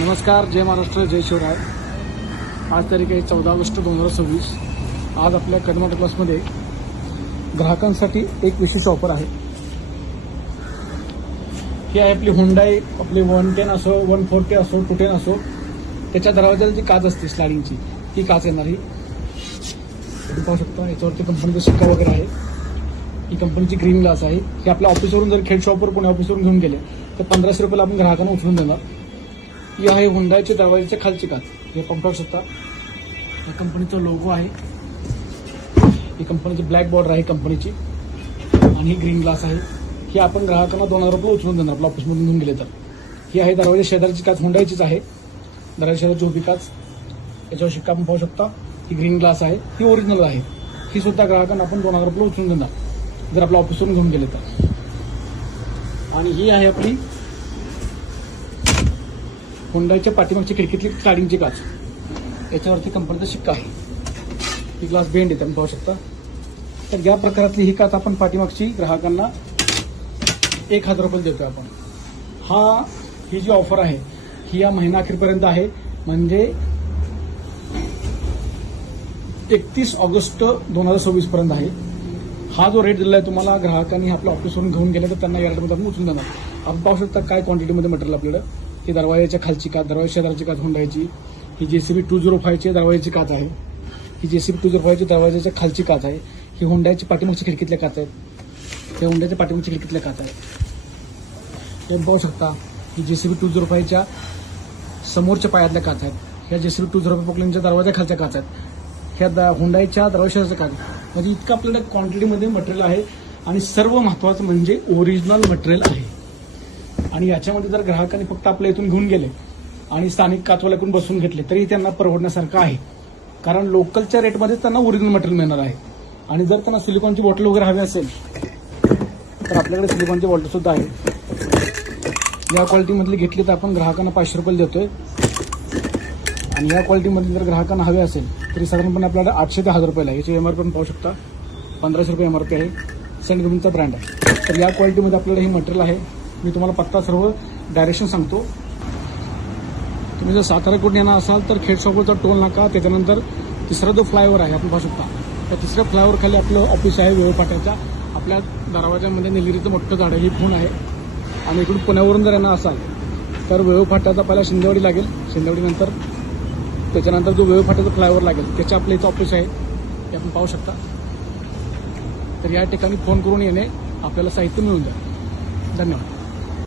नमस्कार, जय महाराष्ट्र, जय शिवराय। आज तारीख आहे 14 ऑगस्ट 2026। आज आपल्या कदम क्लासमध्ये ग्राहकांसाठी एक विशेष ऑफर आहे। ही आहे आपली हुंडाई, आपली 110 असो, 140 असो, 210 असो, त्याच्या दरवाजाला जी काच असते स्लायडिंगची, ती काच येणार ही तुम्ही पाहू शकता। याच्यावरती कंपनीचा शिक्का वगैरे आहे। ही कंपनीची ग्रीन ग्लास आहे। ही आपल्या ऑफिसवरून जर खेड शॉपवर पुणे ऑफिसवरून घेऊन गेले तर 1500 रुपयाला आपण ग्राहकांना उचलून देणार। ही आहे हुंडाईच्या दरवाजाच्या खालची काच। हे आपण पाहू शकता, या कंपनीचा लोगो आहे। ही कंपनीची ब्लॅक बॉर्डर आहे कंपनीची, आणि ही ग्रीन ग्लास आहे। ही आपण ग्राहकांना 2000 रुपये उचलून देणार आपल्या ऑफिसमधून घेऊन गेले तर। ही आहे दरवाजा शेजारची काच, हुंडाईचीच आहे। दरवाजा शेजारची उभी काच, याच्यावर शिक्का आपण पाहू शकता। ही ग्रीन ग्लास आहे, ही ओरिजिनल आहे। ही सुद्धा ग्राहकांना आपण 2000 रुपये उचलून देणार जर आपल्या ऑफिसवरून घेऊन गेले तर। आणि ही आहे आपली हुंडाईच्या पाठीमागची खिडकीतली स्लायडिंगची काच। याच्यावरती कंपनीचा शिक्का आहे। ही ग्लास बेंड आहे, तुम्ही पाहू शकता। तर या प्रकारातली ही काच आपण पाठीमागची ग्राहकांना 1000 रुपये देतोय आपण। ही जी ऑफर आहे ही या महिना अखेरपर्यंत आहे, म्हणजे 31 ऑगस्ट 2026 पर्यंत आहे। हा जो रेट दिला आहे तुम्हाला, ग्राहकांनी आपल्या ऑफिसवरून घेऊन गेले तर त्यांना या रेटमध्ये आपण उचलून देणार। आपण पाहू शकता काय क्वांटिटीमध्ये मटेरियल आपल्याकडे। ही दरवाजाच्या खालची काच, दरवाजा शेजारची काच हुंडाईची। ही JCB 205 दरवाजाची काच आहे। ही JCB 205 दरवाजाच्या खालची काच आहे। ही हुंडाईची पाठीमागची खिडकीतल्या काच आहेत। या हुंडाईच्या पाठीमागची खिडकीतल्या काच आहेत। हे पाहू शकता, ही JCB 205 समोरच्या पायातल्या काच आहेत। ह्या JCB 205 पोकलेनच्या दरवाजा खालच्या काच आहेत। ह्या हुंडाईच्या दरवाजाच्या काच, म्हणजे इतकं आपल्याला क्वांटिटीमध्ये मटेरियल आहे। आणि सर्व महत्त्वाचं म्हणजे ओरिजिनल मटेरियल आहे। आणि याच्यामध्ये जर ग्राहकांनी फक्त आपल्या इथून घेऊन गेले आणि स्थानिक काचवाल्याकडून बसून घेतले तरी त्यांना परवडण्यासारखं आहे, कारण लोकलच्या रेटमध्येच त्यांना ओरिजिनल मटेरियल मिळणार आहे। आणि जर त्यांना सिलिकॉनची बॉटल वगैरे हवी असेल तर आपल्याकडे सिलिकॉनची बॉटल सुद्धा आहे। या क्वालिटीमधली घेतली तर आपण ग्राहकांना 500 रुपये देतोय। आणि या क्वालिटीमधली जर ग्राहकांना हवे असेल तरी साधारणपणे आपल्याला 800 ते 1000 रुपयाला आहे। याची MRP पण पाहू शकता, 1500 रुपये MRP आहे। सेंट गेमिंगचा ब्रँड आहे। तर या क्वालिटीमध्ये आपल्याला हे मटेरियल आहे। मी तुम्हाला पत्ता सर्व डायरेक्शन सांगतो। तुम्ही जर साताराकडून येणार असाल तर खेड शॉपवरचा टोल नाका, त्याच्यानंतर तिसरा जो फ्लायओव्हर आहे आपण पाहू शकता, त्या तिसऱ्या फ्लायओव्हर खाली आपलं ऑफिस आहे वेळपाट्याच्या। आपल्या दरवाजामध्ये निलगिरीचं मोठं झाड आहे, ही खूण आहे। आणि इकडून पुण्यावरून जर येणार असाल तर वेळपाट्याचा पहिला शिंदेवाडी लागेल, शिंदेवाडीनंतर त्याच्यानंतर जो वेळपाट्याचा फ्लायओव्हर लागेल त्याच्या आपल्या इथं ऑफिस आहे, हे आपण पाहू शकता। तर या ठिकाणी फोन करून येणे, आपल्याला साहित्य मिळून जाईल। धन्यवाद।